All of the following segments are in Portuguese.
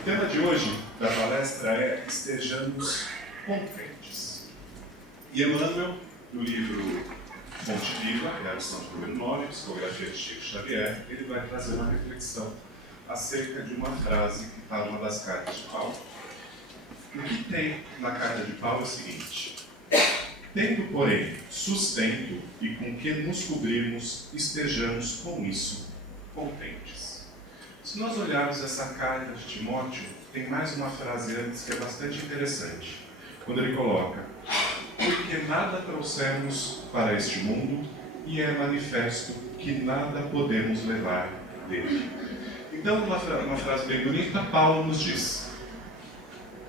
O tema de hoje da palestra é Estejamos Contentes. E Emmanuel, no livro Fonte Viva, que é a lição de número 9, Psicografia de Chico Xavier, ele vai trazer uma reflexão acerca de uma frase que está numa das cartas de Paulo. O que tem na carta de Paulo é o seguinte: tendo, porém, sustento e com que nos cobrimos, estejamos com isso contentes. Se nós olharmos essa carta de Timóteo, tem mais uma frase antes que é bastante interessante. Quando ele coloca: porque nada trouxemos para este mundo e é manifesto que nada podemos levar dele. Então, uma frase bem bonita, Paulo nos diz: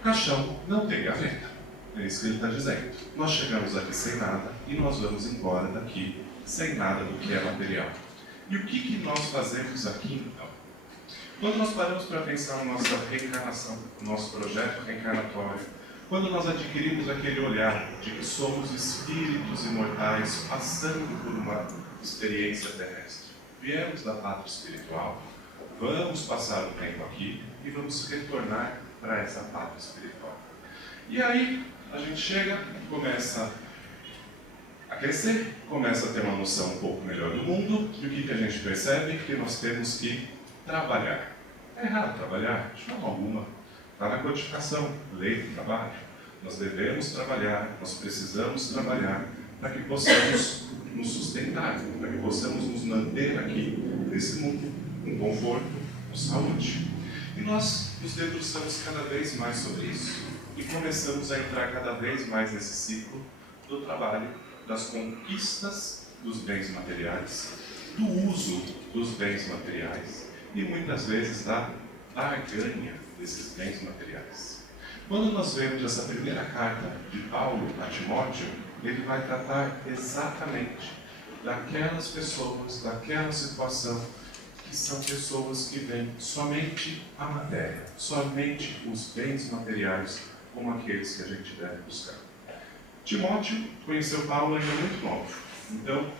o caixão não tem gaveta. É isso que ele está dizendo. Nós chegamos aqui sem nada e nós vamos embora daqui sem nada do que é material. E o que nós fazemos aqui então? Quando nós paramos para pensar na nossa reencarnação, no nosso projeto reencarnatório, quando nós adquirimos aquele olhar de que somos espíritos imortais passando por uma experiência terrestre, viemos da pátria espiritual, vamos passar um tempo aqui e vamos retornar para essa pátria espiritual. E aí a gente chega, começa a crescer, começa a ter uma noção um pouco melhor do mundo, e o que a gente percebe? Que nós temos que trabalhar. É errado trabalhar? De forma alguma. Está na codificação, lei do trabalho. Nós devemos trabalhar, nós precisamos trabalhar para que possamos nos sustentar, para que possamos nos manter aqui, nesse mundo, com conforto, com saúde. E nós nos debruçamos cada vez mais sobre isso e começamos a entrar cada vez mais nesse ciclo do trabalho, das conquistas dos bens materiais, do uso dos bens materiais e muitas vezes da barganha desses bens materiais. Quando nós vemos essa primeira carta de Paulo a Timóteo, ele vai tratar exatamente daquelas pessoas, daquela situação que são pessoas que veem somente a matéria, somente os bens materiais como aqueles que a gente deve buscar. Timóteo conheceu Paulo ainda muito novo. Então,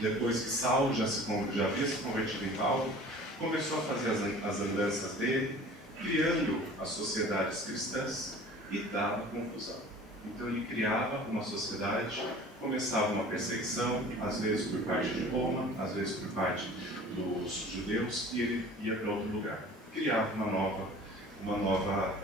depois que Saulo já havia se convertido em Paulo, começou a fazer as andanças dele, criando as sociedades cristãs e dava confusão. Então ele criava uma sociedade, começava uma perseguição, às vezes por parte de Roma, às vezes por parte dos judeus, e ele ia para outro lugar. Criava uma nova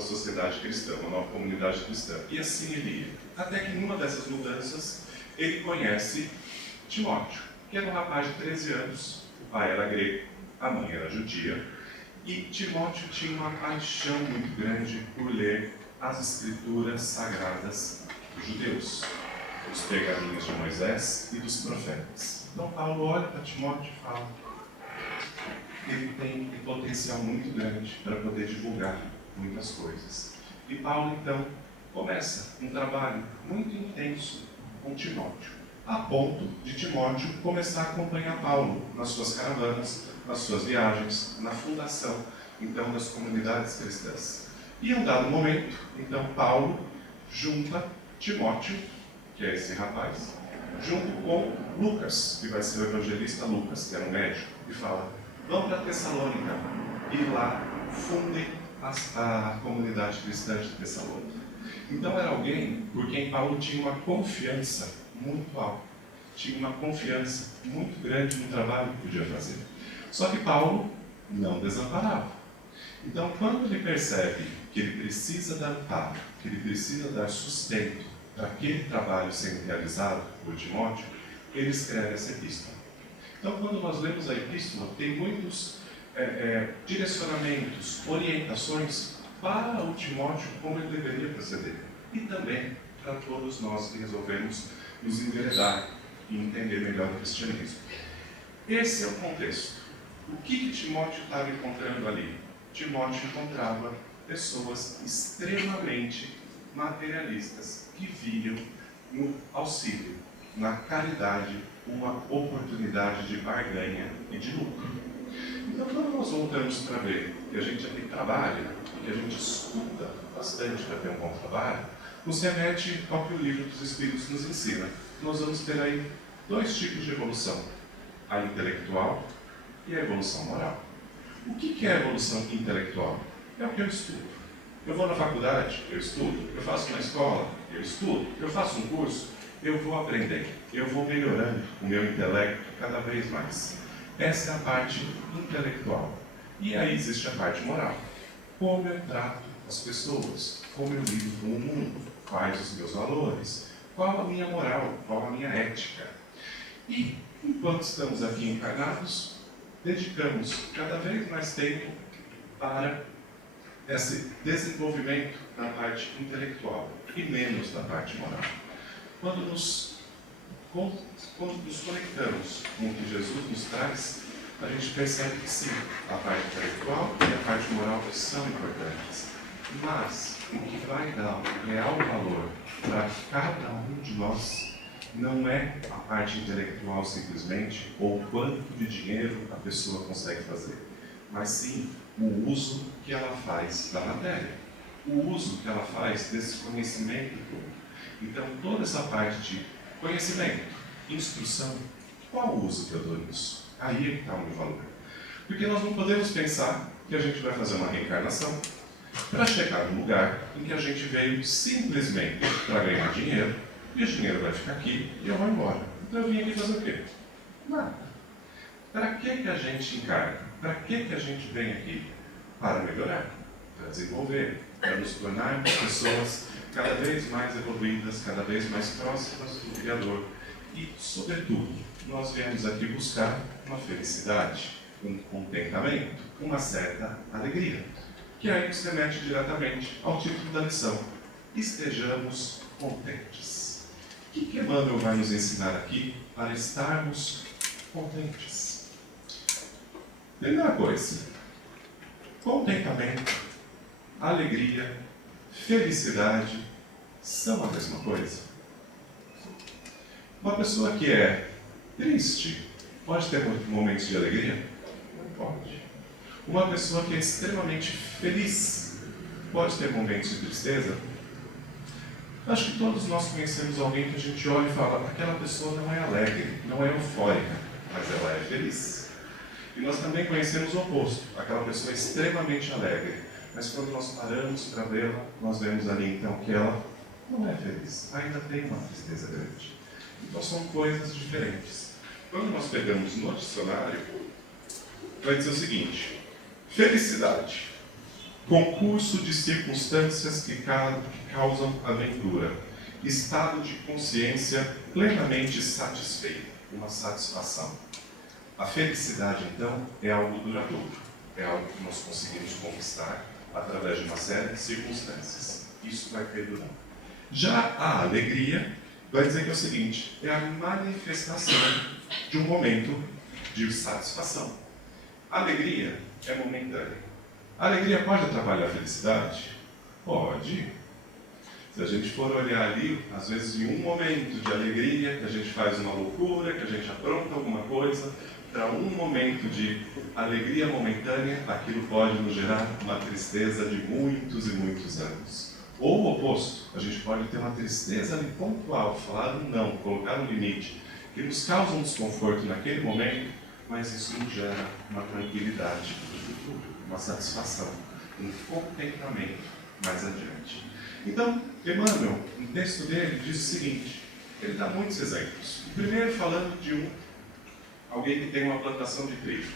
sociedade cristã, uma nova comunidade cristã. E assim ele ia. Até que numa dessas mudanças, ele conhece Timóteo, que era um rapaz de 13 anos, o pai era grego, a mãe era judia, e Timóteo tinha uma paixão muito grande por ler as escrituras sagradas dos judeus, os pergaminhos de Moisés e dos profetas. Então Paulo olha para Timóteo e fala: ele tem um potencial muito grande para poder divulgar muitas coisas. E Paulo então começa um trabalho muito intenso com Timóteo, a ponto de Timóteo começar a acompanhar Paulo nas suas caravanas, nas suas viagens, na fundação então das comunidades cristãs. E em um dado momento, então Paulo junta Timóteo, que é esse rapaz, junto com Lucas, que vai ser o evangelista Lucas, que era um médico, e fala: vão para Tessalônica e lá fundem a comunidade cristã de Tessalônica. Então era alguém por quem Paulo tinha uma confiança muito alta, tinha uma confiança muito grande no trabalho que podia fazer. Só que Paulo não desamparava. Então, quando ele percebe que ele precisa dar amparo, que ele precisa dar sustento para aquele trabalho sendo realizado por Timóteo, ele escreve essa epístola. Então, quando nós lemos a epístola, tem muitos direcionamentos, orientações para o Timóteo como ele deveria proceder. E também para todos nós que resolvemos nos enveredar e entender melhor o cristianismo. Esse é o contexto. O que Timóteo estava encontrando ali? Timóteo encontrava pessoas extremamente materialistas que viam no auxílio, na caridade, uma oportunidade de barganha e de lucro. Então, quando nós voltamos para ver que a gente aqui trabalha, que a gente estuda bastante para ter um bom trabalho, nos remete ao que o livro dos Espíritos nos ensina. Nós vamos ter aí dois tipos de evolução: a intelectual e a evolução moral. O que é evolução intelectual? É o que eu estudo. Eu vou na faculdade, eu estudo. Eu faço uma escola, eu estudo. Eu faço um curso, eu vou aprendendo. Eu vou melhorando o meu intelecto cada vez mais. Essa é a parte intelectual. E aí existe a parte moral. Como eu trato as pessoas, como eu lido com o mundo, quais os meus valores, qual a minha moral, qual a minha ética. E, enquanto estamos aqui encarnados, dedicamos cada vez mais tempo para esse desenvolvimento da parte intelectual e menos da parte moral. Quando nos conectamos com o que Jesus nos traz, a gente percebe que sim, a parte intelectual e a parte moral são importantes. Mas o que vai dar o real valor para cada um de nós não é a parte intelectual simplesmente, ou quanto de dinheiro a pessoa consegue fazer, mas sim o uso que ela faz da matéria, o uso que ela faz desse conhecimento todo. Então, toda essa parte de conhecimento, instrução, qual o uso que eu dou nisso? Aí é que está o meu valor. Porque nós não podemos pensar que a gente vai fazer uma reencarnação para chegar num lugar em que a gente veio simplesmente para ganhar dinheiro, e o dinheiro vai ficar aqui e eu vou embora. Então eu vim aqui fazer o quê? Nada. Para que a gente encarna? Para que a gente vem aqui? Para melhorar, para desenvolver, para nos tornarmos pessoas cada vez mais evoluídas, cada vez mais próximas do Criador. E, sobretudo, nós viemos aqui buscar uma felicidade, um contentamento, uma certa alegria, que aí nos remete diretamente ao título da lição. Estejamos contentes. O que Emmanuel vai nos ensinar aqui para estarmos contentes? Primeira coisa, contentamento, alegria, felicidade são a mesma coisa. Uma pessoa que é triste pode ter momentos de alegria? Não pode. Uma pessoa que é extremamente feliz pode ter momentos de tristeza? Acho que todos nós conhecemos alguém que a gente olha e fala: aquela pessoa não é alegre, não é eufórica, mas ela é feliz. E nós também conhecemos o oposto, aquela pessoa é extremamente alegre, mas quando nós paramos para vê-la, nós vemos ali então que ela não é feliz, ainda tem uma tristeza grande. Então são coisas diferentes. Quando nós pegamos no dicionário, vai dizer o seguinte: felicidade, concurso de circunstâncias que causam aventura, estado de consciência plenamente satisfeito, uma satisfação. A felicidade, então, é algo duradouro, é algo que nós conseguimos conquistar através de uma série de circunstâncias. Isso vai perdurar. Já a alegria vai dizer que é o seguinte: é a manifestação de um momento de satisfação. A alegria é momentânea. A alegria pode atrapalhar a felicidade? Pode. Se a gente for olhar ali, às vezes em um momento de alegria, que a gente faz uma loucura, que a gente apronta alguma coisa, para um momento de alegria momentânea, aquilo pode nos gerar uma tristeza de muitos e muitos anos. Ou o oposto, a gente pode ter uma tristeza ali pontual, falar um não, colocar um limite, que nos causa um desconforto naquele momento, mas isso nos gera uma tranquilidade no futuro, uma satisfação, um contentamento mais adiante. Então, Emmanuel, no texto dele, diz o seguinte: ele dá muitos exemplos. O primeiro falando de alguém que tem uma plantação de trigo.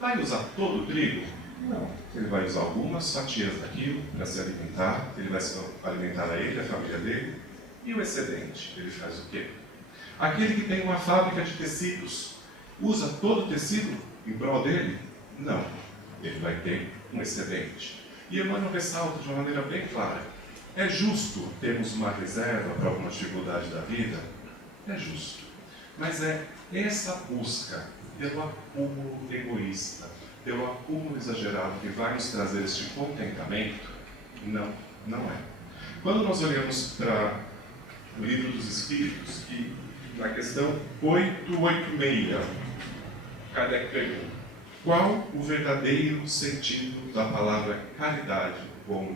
Vai usar todo o trigo? Não. Ele vai usar algumas fatias daquilo para se alimentar, ele vai se alimentar a ele, a família dele, e o excedente, ele faz o quê? Aquele que tem uma fábrica de tecidos, usa todo o tecido em prol dele? Não. Ele vai ter um excedente. E Emmanuel ressalta de uma maneira bem clara: é justo termos uma reserva para alguma dificuldade da vida? É justo. Mas é essa busca pelo acúmulo egoísta, pelo acúmulo exagerado que vai nos trazer este contentamento? Não, não é. Quando nós olhamos para o Livro dos Espíritos, que na questão 886, Kardec pergunta: qual o verdadeiro sentido da palavra caridade, como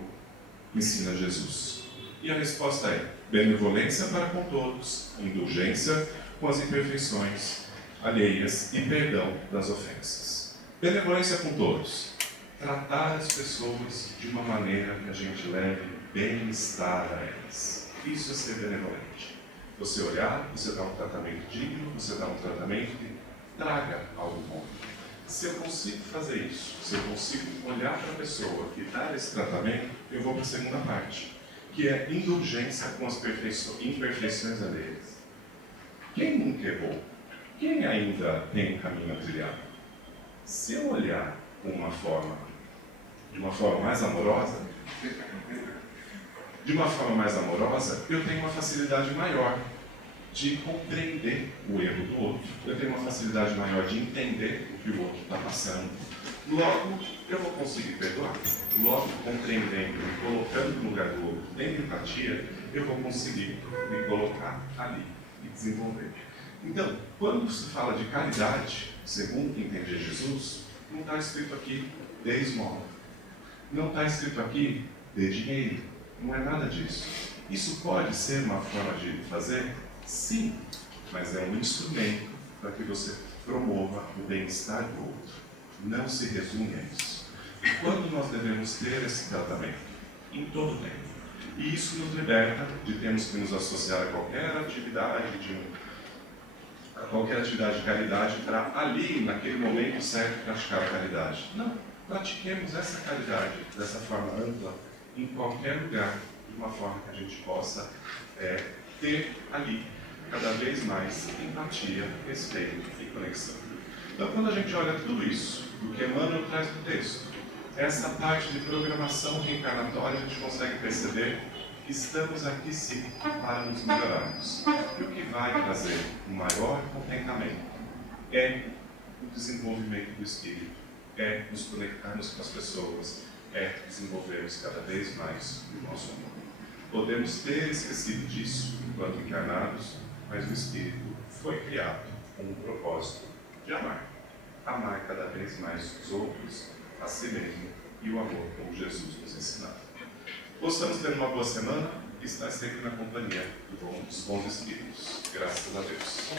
ensina Jesus? E a resposta é: benevolência para com todos, indulgência com as imperfeições alheias e perdão das ofensas. Benevolência com todos. Tratar as pessoas de uma maneira que a gente leve bem-estar a elas. Isso é ser benevolente. Você olhar, você dá um tratamento digno, você dá um tratamento que traga algo bom. Se eu consigo fazer isso, se eu consigo olhar para a pessoa e dar esse tratamento, eu vou para a segunda parte, que é indulgência com as imperfeições alheias. Quem nunca errou? Quem ainda tem um caminho a trilhar? Se eu olhar de uma forma mais amorosa, eu tenho uma facilidade maior de compreender o erro do outro. Eu tenho uma facilidade maior de entender o que o outro está passando. Logo, eu vou conseguir perdoar. Logo, compreendendo, me colocando no lugar do outro, tendo empatia, eu vou conseguir me colocar ali e desenvolver. Então, quando se fala de caridade, segundo que entende Jesus, não está escrito aqui dê esmola. Não está escrito aqui dê dinheiro. Não é nada disso. Isso pode ser uma forma de fazer? Sim, mas é um instrumento para que você promova o bem-estar do outro. Não se resume a isso. E quando nós devemos ter esse tratamento? Em todo tempo. E isso nos liberta de termos que nos associar a qualquer atividade de caridade para ali, naquele momento certo, praticar a caridade. Não, pratiquemos essa caridade dessa forma ampla em qualquer lugar, de uma forma que a gente possa ter ali cada vez mais empatia, respeito e conexão. Então, quando a gente olha tudo isso, o que Emmanuel traz no texto, essa parte de programação reencarnatória, a gente consegue perceber que estamos aqui sim para nos melhorarmos. E o que vai trazer um maior contentamento é o desenvolvimento do espírito, é nos conectarmos com as pessoas, é desenvolvermos cada vez mais o nosso amor. Podemos ter esquecido disso enquanto encarnados, mas o espírito foi criado com o propósito de amar. Amar cada vez mais os outros, a si mesmo e o amor como Jesus nos ensinava. Possamos ter uma boa semana e estar sempre na companhia dos bons espíritos. Graças a Deus.